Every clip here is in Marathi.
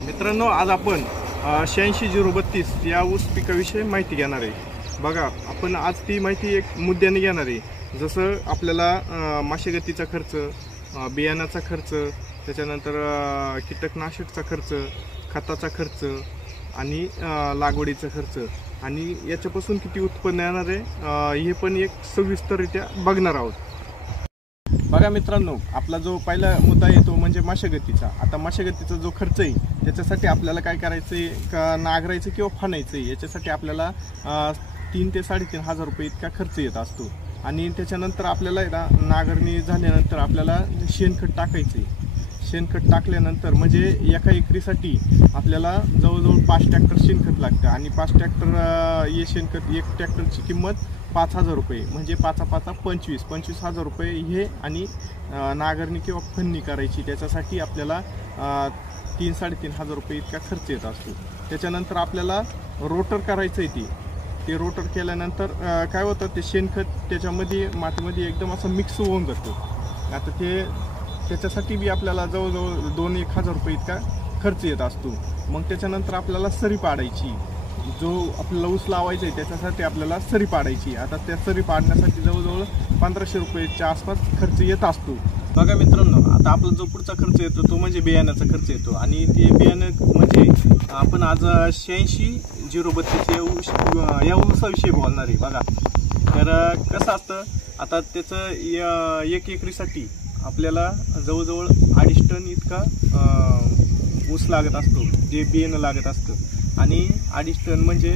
मित्रांनो, आज आपण 86-032 या ऊस पिकाविषयी माहिती घेणार आहे। बघा, आपण आज ती माहिती एक मुद्द्याने घेणार आहे। जसं आपल्याला मशागतीचा खर्च, बियाणाचा खर्च, त्याच्यानंतर कीटकनाशकचा खर्च, खताचा खर्च आणि लागवडीचा खर्च आणि याच्यापासून किती उत्पन्न येणार आहे हे पण एक सविस्तररित्या बघणार आहोत। बघा मित्रांनो, आपला जो पहिला मुद्दा येतो म्हणजे मशागतीचा। आता मशागतीचा जो खर्च आहे त्याच्यासाठी आपल्याला काय करायचं आहे का, नांगरायचं किंवा फणायचं आहे याच्यासाठी आपल्याला 3 ते 3.5 हजार रुपये इतका खर्च येत असतो। आणि त्याच्यानंतर आपल्याला नांगरणी झाल्यानंतर आपल्याला शेणखत टाकायचं आहे। शेणखत टाकल्यानंतर म्हणजे एका एकरीसाठी आपल्याला जवळजवळ 5 ट्रॅक्टर शेणखत लागतं आणि 5 ट्रॅक्टर हे शेणखत, एक ट्रॅक्टरची किंमत 5,000 रुपये, म्हणजे 5 25 हजार रुपये हे। आणि नांगरणी किंवा फन्नी करायची त्याच्यासाठी आपल्याला 3-3.5 हजार रुपये इतका खर्च येत असतो। त्याच्यानंतर आपल्याला रोटर करायचं आहे। ते रोटर केल्यानंतर काय होतं, ते शेणखत त्याच्यामध्ये मातीमध्ये एकदम असं मिक्स होऊन जातं। आता त्याच्यासाठी बी आपल्याला जवळजवळ 2-1 हजार रुपये इतका खर्च येत असतो। मग त्याच्यानंतर आपल्याला सरी पाडायची, जो आपल्याला ऊस लावायचा आहे त्याच्यासाठी आपल्याला सरी पाडायची। आता त्या सरी पाडण्यासाठी जवळजवळ 1500 रुपयाच्या आसपास खर्च येत असतो। बघा मित्रांनो, आता आपला जो पुढचा खर्च येतो तो म्हणजे बियाण्याचा खर्च येतो। आणि ते बियाणं म्हणजे आपण आज 86-032 या ऊसाविषयी बोलणार आहे। बघा, तर कसं असतं, आता त्याचं एक एकरीसाठी आपल्याला जवळजवळ 2.5 टन इतका ऊस लागत असतो, जे बियाणं लागत असतं। आणि 2.5 टन म्हणजे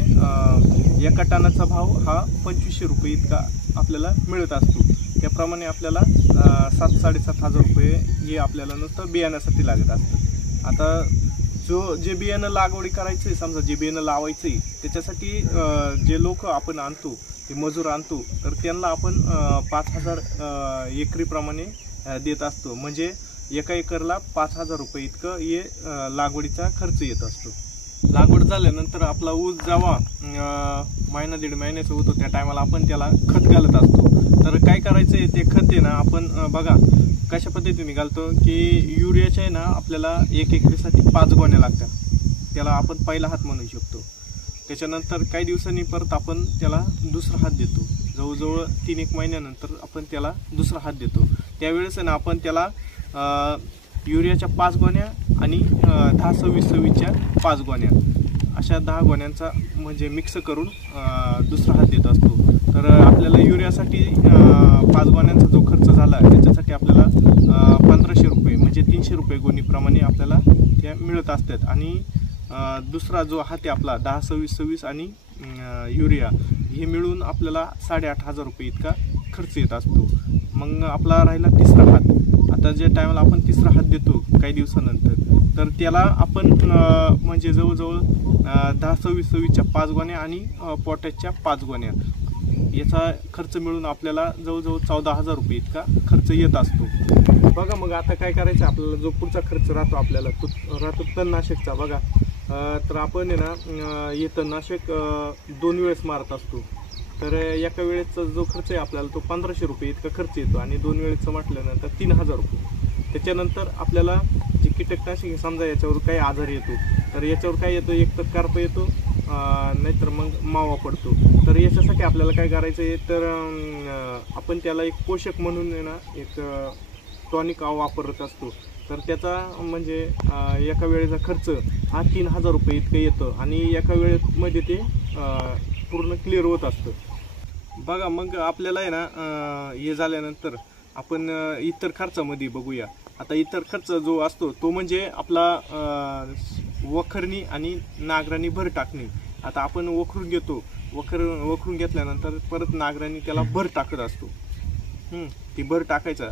एका टनाचा भाव हा 2500 रुपये इतका आपल्याला मिळत असतो। त्याप्रमाणे आपल्याला 7-7.5 हजार रुपये हे आपल्याला नुसतं बियाण्यासाठी लागत असतं। आता जे बियाणं लागवडी करायचं आहे, समजा जे बियाणं लावायचं आहे त्याच्यासाठी जे लोक आपण आणतो, ते मजूर आणतो, तर त्यांना आपण 5,000 एकरीप्रमाणे देत असतो। म्हणजे एका एकरला 5,000 रुपये इतकं हे लागवडीचा खर्च येत असतो। लागवड झाल्यानंतर आपला ऊस जेव्हा महिना 1.5 महिन्याचा होतो त्या टायमाला आपण त्याला खत घालत असतो। तर काय करायचं आहे, ते खत आहे ना आपण बघा कशा पद्धतीने घालतो की युरियाच्या आहे ना आपल्याला एक एकरीसाठी 5 गोण्या लागतात, त्याला आपण पहिला हात म्हणू शकतो। त्याच्यानंतर काही दिवसांनी परत आपण त्याला दुसरा हात देतो, जवळजवळ 3-1 महिन्यानंतर आपण त्याला दुसरा हात देतो। त्यावेळेस ना आपण त्याला युरियाच्या 5 गोण्या आणि 10-26-26च्या 5 गोण्या अशा 10 गोण्यांचा म्हणजे मिक्स करून दुसरा हात देत असतो। तर आपल्याला युरियासाठी 5 गोण्यांचा जो खर्च झाला त्याच्यासाठी आपल्याला 1500 रुपये म्हणजे 300 रुपये गोणीप्रमाणे आपल्याला त्या मिळत असतात। आणि दुसरा जो हात आहे आपला 10-26-26 आणि युरिया हे मिळून आपल्याला 8.5 हजार रुपये इतका खर्च येत असतो। मग आपला राहिला तिसरा हात। आता ज्या टायमाला आपण तिसरा हात देतो काही दिवसानंतर, तर त्याला आपण म्हणजे जवळजवळ 10-26-26च्या 5 गोण्या आणि पोटॅशच्या 5 गोण्या याचा खर्च मिळून आपल्याला जवळजवळ 14,000 रुपये इतका खर्च येत असतो। बघा, मग आता काय करायचं आपल्याला, जो पुढचा खर्च राहतो आपल्याला तो राहतो तणनाशकचा। बघा, तर आपण आहे ना हे तणनाशक 2 वेळेस मारत असतो। तर एका वेळेचा जो खर्च आहे आपल्याला तो 1500 रुपये इतका खर्च येतो आणि 2 वेळेचं म्हटल्यानंतर 3,000 रुपये। त्याच्यानंतर आपल्याला जे कीटकनाशक समजा याच्यावर काही आजार येतो, तर याच्यावर काय येतो, एक तर कार्प येतो, नाहीतर मग मावा पडतो। तर याच्यासाठी आपल्याला काय करायचं आहे, तर आपण त्याला एक पोषक म्हणून आहे ना एक टॉनिक वापरत असतो। तर त्याचा म्हणजे एका वेळेचा खर्च हा 3,000 रुपये इतकं येतं आणि एका वेळेमध्ये ते पूर्ण क्लिअर होत असतं। बघा, मग आपल्याला आहे ना हे झाल्यानंतर आपण इतर खर्चामध्ये बघूया। आता इतर खर्च जो असतो तो म्हणजे आपला वखरणी आणि नांगराणी भर टाकणे। आता आपण वखरून घेतो, वखरून घेतल्यानंतर परत नांगराणी त्याला भर टाकत असतो। ती भर टाकायचा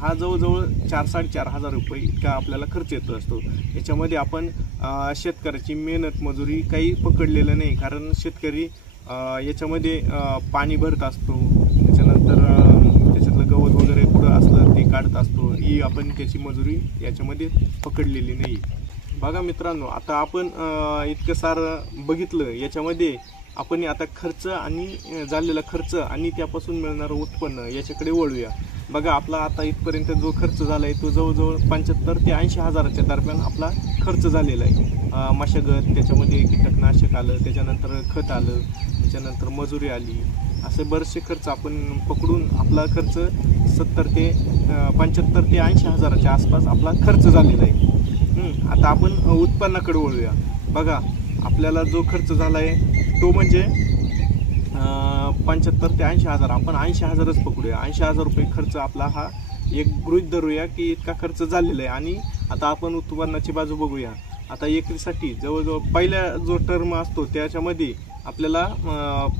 हा जवळजवळ 4-4.5 हजार रुपये इतका आपल्याला खर्च येत असतो। याच्यामध्ये आपण शेतकऱ्याची मेहनत मजुरी काही पकडलेलं नाही, कारण शेतकरी याच्यामध्ये पाणी भरत असतो, त्याच्यानंतर त्याच्यातलं गवत वगैरे कुठं असलं ते काढत असतो, ही आपण त्याची मजुरी याच्यामध्ये पकडलेली नाही। बघा मित्रांनो, आता आपण इतकं सारं बघितलं, याच्यामध्ये आपण आता खर्च आणि झालेला खर्च आणि त्यापासून मिळणारं उत्पन्न याच्याकडे वळूया। बघा आपला आता इथपर्यंत जो खर्च झाला आहे तो जवळजवळ 75 ते 80 हजाराच्या दरम्यान आपला खर्च झालेला आहे. मशागत, त्याच्यामध्ये कीटकनाशक आलं, त्याच्यानंतर खत आलं, त्याच्यानंतर मजुरी आली, असे बरेचसे खर्च आपण पकडून आपला खर्च 75 ते 80 हजाराच्या आसपास आपला खर्च झालेला आहे. आता आपण उत्पन्नाकडे वळूया. बघा आपल्याला जो खर्च झाला आहे तो म्हणजे 75 ते 80 हजार, आपण 80 हजारच पकडूया. 80 हजार रुपये खर्च आपला हा एक गृहीत धरूया की इतका खर्च झालेला आहे. आणि आता आपण उत्पन्नाची बाजू बघूया. आता एकरीसाठी जवळजवळ पहिला जो टर्म असतो त्याच्यामध्ये आपल्याला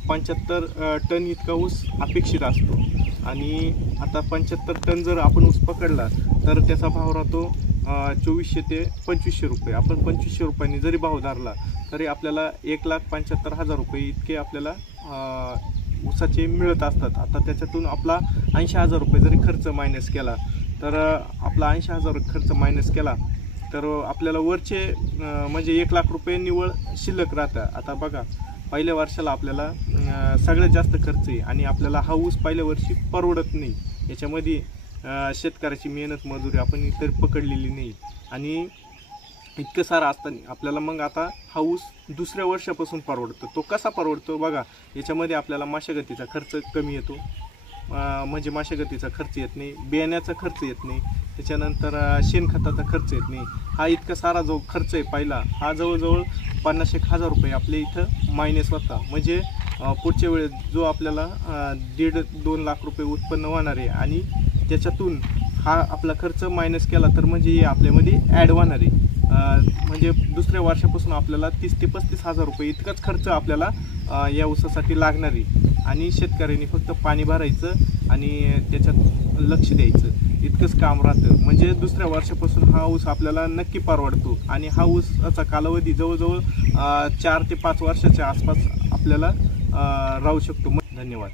75 टन इतका ऊस अपेक्षित असतो. आणि आता 75 टन जर आपण ऊस पकडला तर त्याचा भाव राहतो 2400 ते 2500 रुपये. आपण 2500 रुपयांनी जरी भाव धरला तरी आपल्याला 1,75,000 रुपये इतके आपल्याला ऊसाचे मिळत असतात. आता त्याच्यातून आपला 80 हजार रुपये जरी खर्च मायनस केला तर आपला 80 हजार खर्च मायनस केला तर आपल्याला वरचे म्हणजे 1 लाख रुपये निव्वळ शिल्लक राहतं. आता बघा पहिल्या वर्षाला आपल्याला सगळ्यात जास्त खर्च आहे आणि आपल्याला हा ऊस पहिल्या वर्षी परवडत नाही. याच्यामध्ये शेतकऱ्याची मेहनत मजुरी आपण इतर पकडलेली नाही आणि इतकं सारं असताना आपल्याला मग आता हा ऊस दुसऱ्या वर्षापासून परवडतो. तो कसा परवडतो बघा, याच्यामध्ये आपल्याला मशागतीचा खर्च कमी येतो, म्हणजे मशागतीचा खर्च येत नाही, बियाण्याचा खर्च येत नाही, त्याच्यानंतर शेणखताचा खर्च येत नाही. हा इतका सारा जो खर्च आहे पहिला हा जवळजवळ 50-1 हजार रुपये आपल्या इथं मायनस होता. म्हणजे पुढच्या वेळेस जो आपल्याला 1.5-2 लाख रुपये उत्पन्न होणार आहे आणि त्याच्यातून हा आपला खर्च मायनस केला तर म्हणजे हे आपल्यामध्ये ॲड होणार आहे. म्हणजे दुसऱ्या वर्षापासून आपल्याला 30 ते 35 हजार रुपये इतकाच खर्च आपल्याला या ऊसासाठी लागणार आहे. आणि शेतकऱ्यांनी फक्त पाणी भरायचं आणि त्याच्यात लक्ष द्यायचं, इतकंच काम राहतं. म्हणजे दुसऱ्या वर्षापासून हा ऊस आपल्याला नक्की परवडतो आणि हा ऊसाचा कालावधी जवळजवळ 4 ते 5 वर्षाच्या आसपास आपल्याला राहू शकतो. धन्यवाद.